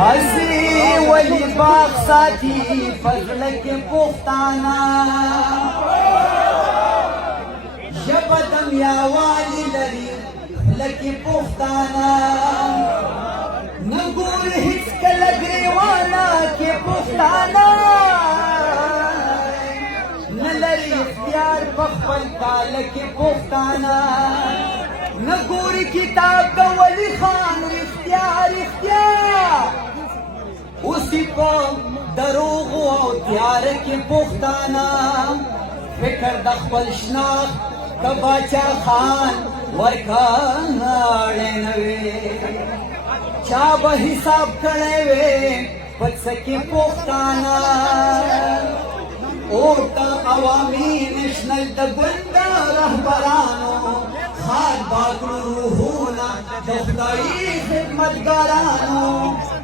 هسی ولی باغ ساتي فضل کې پښتانه ژبه د میاوالي لري لکه پښتانه نه ګوري هېڅکله ګریوانه کې پښتانه نه لري اختیار په خپل کال کې پښتانه نه ګوري کتاب د ولي خان اختیار اوسی په دروغو او تیار کې پښتانه فکر د خپل شناخت د باچا خان ورکاړی نه وي چا به حساب کړی وی په څه کې پښتانه او د عوامي نشنل د ګوند رهبرانو خان باکړو روحونه د خدایي خدمتګارانو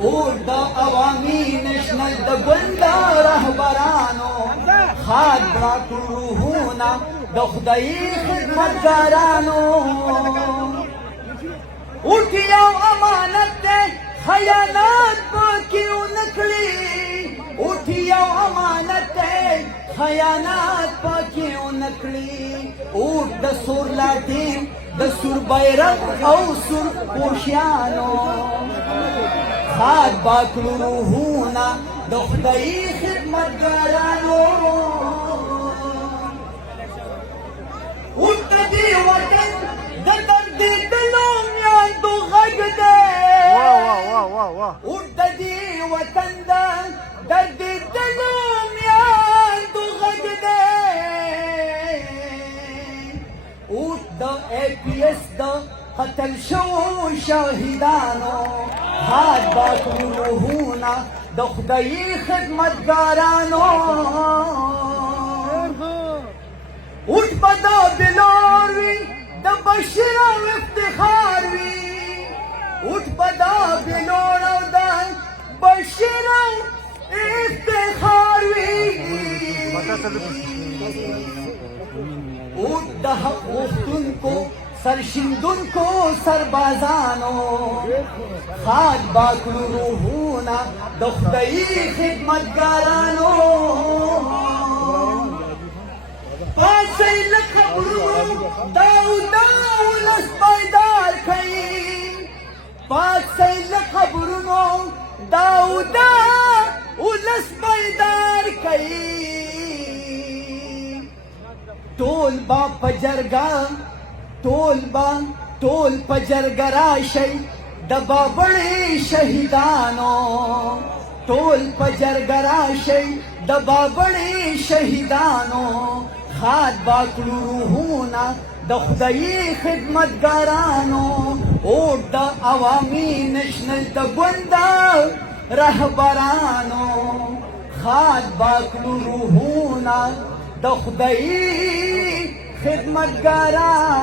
او د عوامي نشنل د ګوند رهبرانو خان باکړو روحونه د خدایي خدمتګارانو اوټي یو امانت دی خیانت پکې ونه کړي اوټي یو امانت دی خیانت پکې ونه کړي اوټ د سور لاټین د سور بیرغ او سور پوشیانو خاد باکړو روحونه د خدایي خدمتګارانو اوټ د دې وطن د دردېدلو میندو غږ دی اوټ د دې وطن د دردېدلو میندو غږ دی اوټ د APS د قتل شوو شهیدانو هاد باکړو روحونه د خدایي خدمتګارانو اوټ به د بلور وي د بشیر او افتخار وي اوټ به د بلور او د بشیر او افتخار وي اوټ د حق غوښتونکو سرشیندونکو سربازانو خاد باکړو روحونه د خدایي خدمتګارانو پاسئ له قبرونو دا ولس بیدار کوي پاسئ له قبرونو دا ولس بیدار کوي ټول به په جرګه ټول په جرګه راشئ د بابړې شهیدانو ټول په جرګه راشئ د بابړې شهیدانو خاد باکړو روحونه د خدایي خدمتګارانو او د عوامي نشنل د ګوند رهبرانو خاد باکړو روحونه د خدایي خدمتګارانو